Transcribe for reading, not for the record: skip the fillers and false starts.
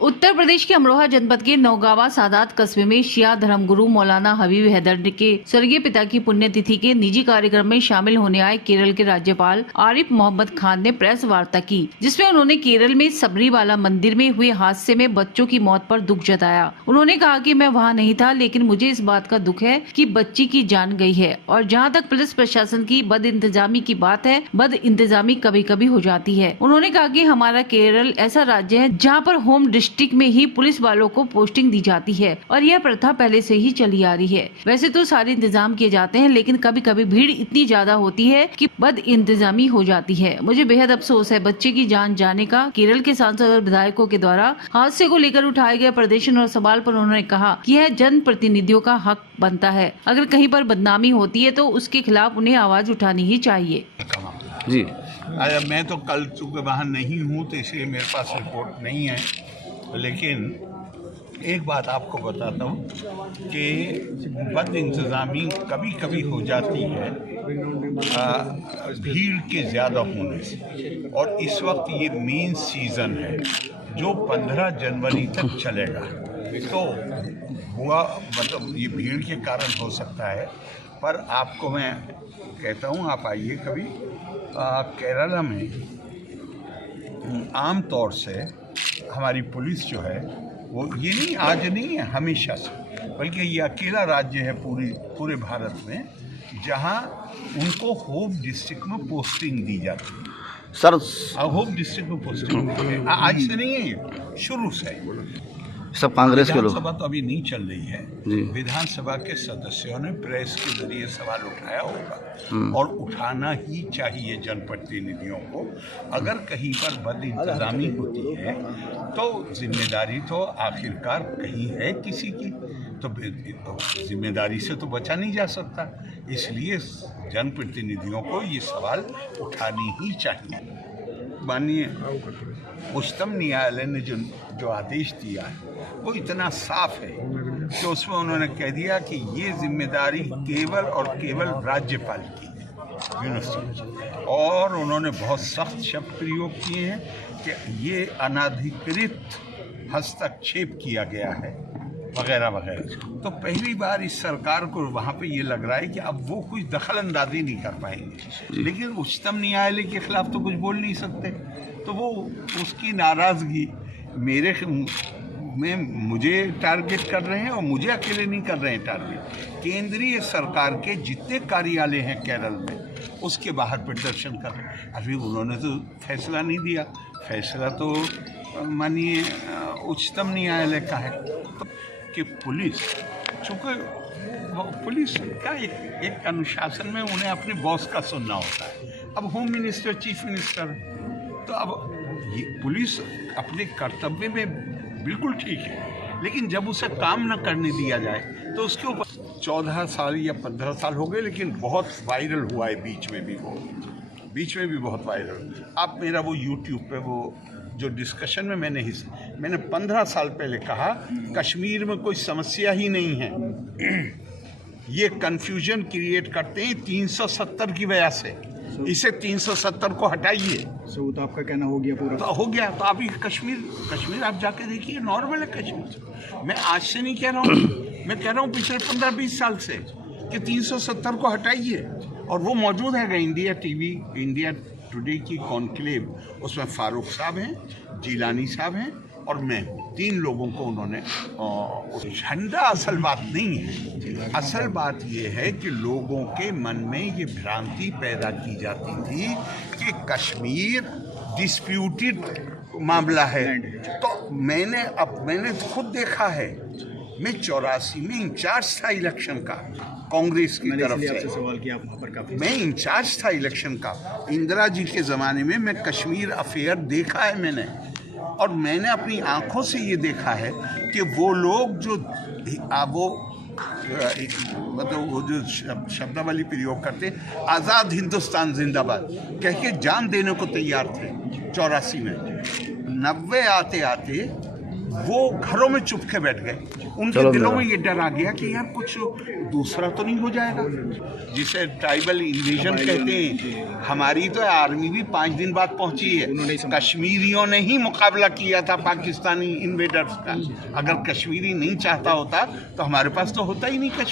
उत्तर प्रदेश के अमरोहा जनपद के नौगावा सादात कस्बे में शिया धर्मगुरु मौलाना हबीब हैदर के स्वर्गीय पिता की पुण्यतिथि के निजी कार्यक्रम में शामिल होने आए केरल के राज्यपाल आरिफ मोहम्मद खान ने प्रेस वार्ता की, जिसमें उन्होंने केरल में सबरीमाला मंदिर में हुए हादसे में बच्चों की मौत पर दुख जताया। उन्होंने कहा कि मैं वहां नहीं था, लेकिन मुझे इस बात का दुख है कि बच्ची की जान गई है। और जहां तक पुलिस प्रशासन की बद इंतजामी की बात है, बद इंतजामी कभी कभी हो जाती है। उन्होंने कहा कि हमारा केरल ऐसा राज्य है जहाँ पर होम डिस्ट्रिक्ट में ही पुलिस वालों को पोस्टिंग दी जाती है और यह प्रथा पहले से ही चली आ रही है। वैसे तो सारे इंतजाम किए जाते हैं, लेकिन कभी कभी भीड़ इतनी ज्यादा होती है कि बद इंतजामी हो जाती है। मुझे बेहद अफसोस है बच्चे की जान जाने का। केरल के सांसद और विधायकों के द्वारा हादसे को लेकर उठाए गए प्रदर्शन और सवाल पर उन्होंने कहा कि यह जन प्रतिनिधियों का हक बनता है। अगर कहीं पर बदनामी होती है तो उसके खिलाफ उन्हें आवाज उठानी ही चाहिए। जी, मैं तो कल चूँकि वहाँ नहीं हूँ तो इसलिए मेरे पास रिपोर्ट नहीं है, लेकिन एक बात आपको बताता हूँ कि बद इंतज़ामी कभी कभी हो जाती है भीड़ के ज़्यादा होने से। और इस वक्त ये मेन सीज़न है जो 15 जनवरी तक चलेगा, तो हुआ मतलब ये भीड़ के कारण हो सकता है। पर आपको मैं कहता हूँ, आप आइए कभी। केरला में आम तौर से हमारी पुलिस जो है वो ये नहीं आज नहीं है, हमेशा से, बल्कि ये अकेला राज्य है पूरे भारत में जहाँ उनको होम डिस्ट्रिक्ट में पोस्टिंग दी जाती है। सर होम डिस्ट्रिक्ट में पोस्टिंग आज से नहीं है, शुरू से। सब कांग्रेस के लोग। विधानसभा तो अभी नहीं चल रही है। जी। विधानसभा के सदस्यों ने प्रेस के जरिए सवाल उठाया होगा और उठाना ही चाहिए जनप्रतिनिधियों को। अगर कहीं पर बद इंतजामी होती है तो जिम्मेदारी तो आखिरकार कहीं है किसी की, तो जिम्मेदारी से तो बचा नहीं जा सकता। इसलिए जनप्रतिनिधियों को ये सवाल उठानी ही चाहिए। माननीय उच्चतम न्यायालय ने जो आदेश दिया है वो इतना साफ है कि उसमें उन्होंने कह दिया कि ये जिम्मेदारी केवल और केवल राज्यपाल की है, यूनिवर्सिटी। और उन्होंने बहुत सख्त शब्द प्रयोग किए हैं कि ये अनाधिकृत हस्तक्षेप किया गया है वगैरह वगैरह। तो पहली बार इस सरकार को वहाँ पे ये लग रहा है कि अब वो कुछ दखल अंदाजी नहीं कर पाएंगे, लेकिन उच्चतम न्यायालय के खिलाफ तो कुछ बोल नहीं सकते। तो वो उसकी नाराज़गी मुझे टारगेट कर रहे हैं और मुझे अकेले नहीं कर रहे हैं टारगेट। केंद्रीय सरकार के जितने कार्यालय हैं केरल में उसके बाहर प्रदर्शन कर रहे हैं। अभी उन्होंने तो फैसला नहीं दिया, फैसला तो माननीय उच्चतम न्यायालय का है। तो कि पुलिस, चूँकि पुलिस का एक अनुशासन में उन्हें अपने बॉस का सुनना होता है। अब होम मिनिस्टर चीफ मिनिस्टर, तो अब ये पुलिस अपने कर्तव्य में बिल्कुल ठीक है, लेकिन जब उसे काम न करने दिया जाए तो उसके ऊपर 14 साल या 15 साल हो गए, लेकिन बहुत वायरल हुआ है बीच में भी बहुत वायरल। आप मेरा वो यूट्यूब पे वो जो डिस्कशन में मैंने 15 साल पहले कहा कश्मीर में कोई समस्या ही नहीं है, ये कन्फ्यूजन क्रिएट करते हैं 370 की वजह से। इसे 370 को हटाइए। वो तो आपका कहना हो गया पूरा। तो हो गया। तो अभी कश्मीर आप जाके देखिए, नॉर्मल है कश्मीर। मैं आज से नहीं कह रहा हूँ, मैं कह रहा हूँ पिछले 15-20 साल से कि 370 को हटाइए। और वो मौजूद है इंडिया टीवी, इंडिया टुडे की कॉन्क्लेव, उसमें फारूक साहब हैं, जिलानी साहब हैं और मैं हूँ। 3 लोगों को उन्होंने झंडा असल बात नहीं है। असल बात ये है कि लोगों के मन में ये भ्रांति पैदा की जाती थी कि कश्मीर डिस्प्यूटेड मामला है। तो मैंने खुद देखा है, मैं 84 में इंचार्ज था इलेक्शन का कांग्रेस की तरफ से। सवाल किया आप वहाँ पर काफी। मैं इंचार्ज था इलेक्शन का इंदिरा जी के ज़माने में। मैं कश्मीर अफेयर देखा है मैंने, और मैंने अपनी आंखों से ये देखा है कि वो लोग जो मतलब वो जो शब्दावली प्रयोग करते, आज़ाद हिंदुस्तान जिंदाबाद कह के जान देने को तैयार थे 84 में। 90 आते वो घरों में चुप के बैठ गए। उनके चलो दिलों मेरा। में ये डर आ गया कि यार कुछ दूसरा तो नहीं हो जाएगा, जिसे ट्राइबल इन्वेजन कहते हैं। हमारी तो आर्मी भी 5 दिन बाद पहुंची है। कश्मीरियों ने ही मुकाबला किया था पाकिस्तानी इन्वेडर्स का। अगर कश्मीरी नहीं चाहता होता तो हमारे पास तो होता ही नहीं कश्मीर।